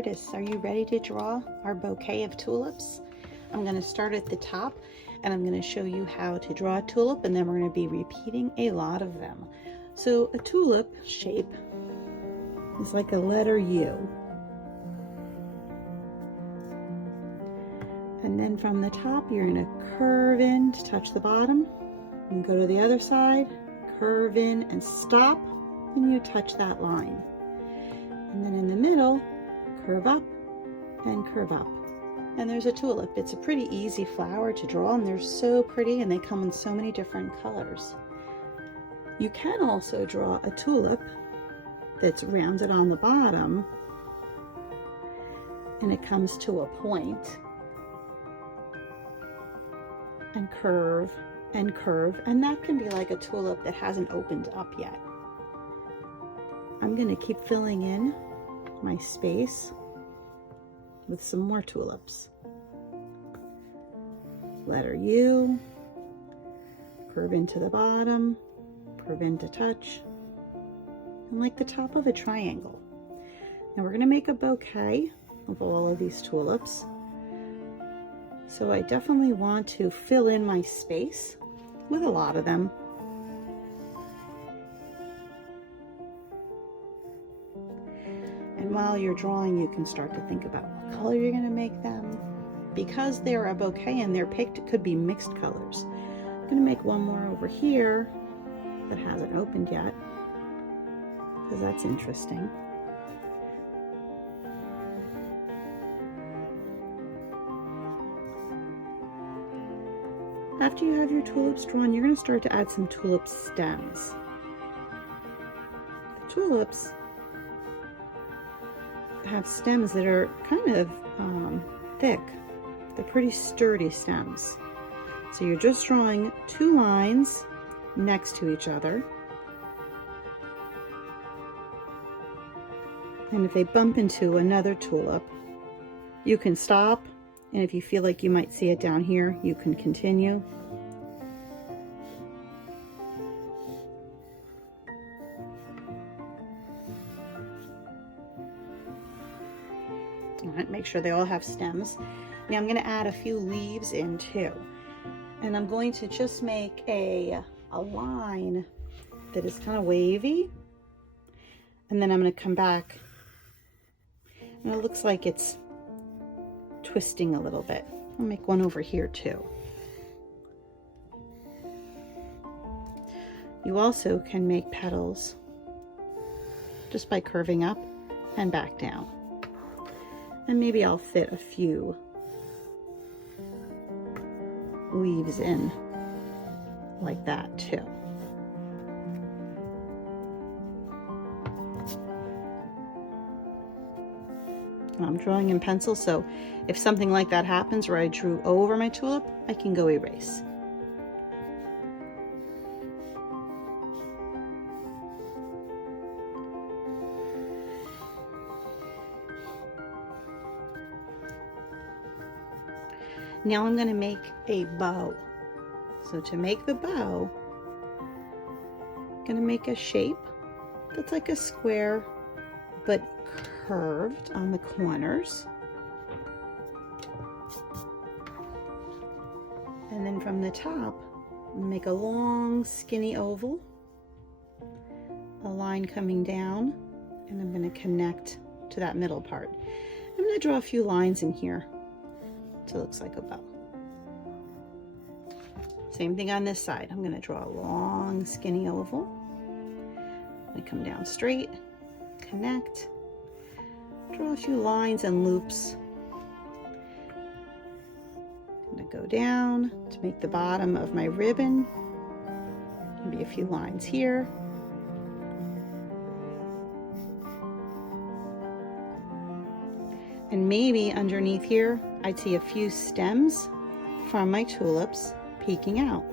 artists, are you ready to draw our bouquet of tulips? I'm going to start at the top and I'm going to show you how to draw a tulip, and then we're going to be repeating a lot of them. So a tulip shape is like a letter U. And then from the top, you're going to curve in to touch the bottom and go to the other side, curve in and stop when you touch that line. And then in the middle, curve up and curve up. And there's a tulip. It's a pretty easy flower to draw, and they're so pretty, and they come in so many different colors. You can also draw a tulip that's rounded on the bottom, and it comes to a point, and curve, and that can be like a tulip that hasn't opened up yet. I'm going to keep filling in my space with some more tulips. Letter U, curve into the bottom, curve in to touch, and like the top of a triangle. Now we're going to make a bouquet of all of these tulips. So I definitely want to fill in my space with a lot of them. And while you're drawing, you can start to think about what color you're going to make them. Because they're a bouquet and they're picked, it could be mixed colors. I'm going to make one more over here that hasn't opened yet, because that's interesting. After you have your tulips drawn, you're going to start to add some tulip stems. The tulips have stems that are kind of thick. They're pretty sturdy stems. So you're just drawing two lines next to each other. And if they bump into another tulip, you can stop. And if you feel like you might see it down here, you can continue. All right, make sure they all have stems. Now I'm going to add a few leaves in too. And I'm going to just make a line that is kind of wavy. And then I'm going to come back. And it looks like it's twisting a little bit. I'll make one over here too. You also can make petals just by curving up and back down. And maybe I'll fit a few leaves in like that too. I'm drawing in pencil, so if something like that happens where I drew over my tulip, I can go erase. Now I'm going to make a bow. So to make the bow, I'm going to make a shape that's like a square, but curved on the corners. And then from the top, make a long skinny oval, a line coming down, and I'm going to connect to that middle part. I'm going to draw a few lines in here so it looks like a bow. Same thing on this side. I'm going to draw a long skinny oval. I'm going to come down straight, connect, draw a few lines and loops. I'm going to go down to make the bottom of my ribbon. Maybe a few lines here. And maybe underneath here, I'd see a few stems from my tulips peeking out.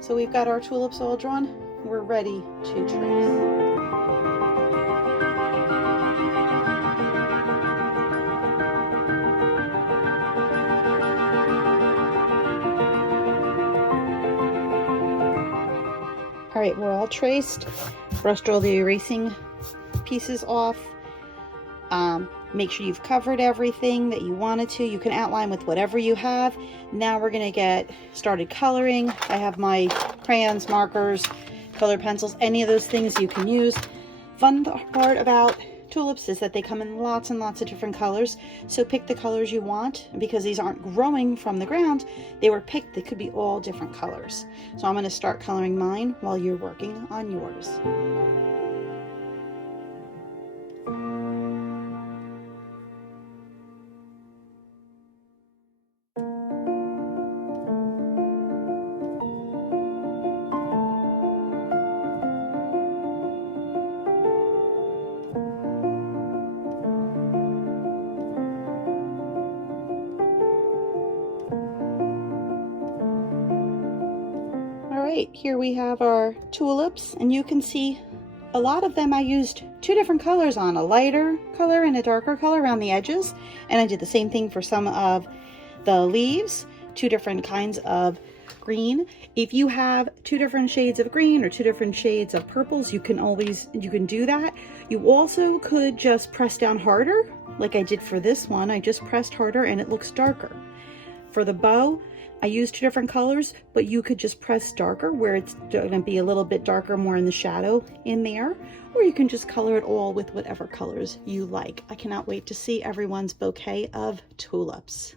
So we've got our tulips all drawn. We're ready to trace. All right, we're all traced. Brushed all the erasing pieces off. Make sure you've covered everything that you wanted to. You can outline with whatever you have. Now we're gonna get started coloring. I have my crayons, markers, color pencils, any of those things you can use. Fun part about tulips is that they come in lots and lots of different colors. So pick the colors you want, because these aren't growing from the ground. They were picked, they could be all different colors. So I'm gonna start coloring mine while you're working on yours. Alright, here we have our tulips, and you can see a lot of them I used two different colors on, a lighter color and a darker color around the edges, and I did the same thing for some of the leaves, two different kinds of green. If you have two different shades of green or two different shades of purples, you can do that. You also could just press down harder, like I did for this one. I just pressed harder and it looks darker. For the bow, I used two different colors, but you could just press darker where it's going to be a little bit darker, more in the shadow in there, or you can just color it all with whatever colors you like. I cannot wait to see everyone's bouquet of tulips.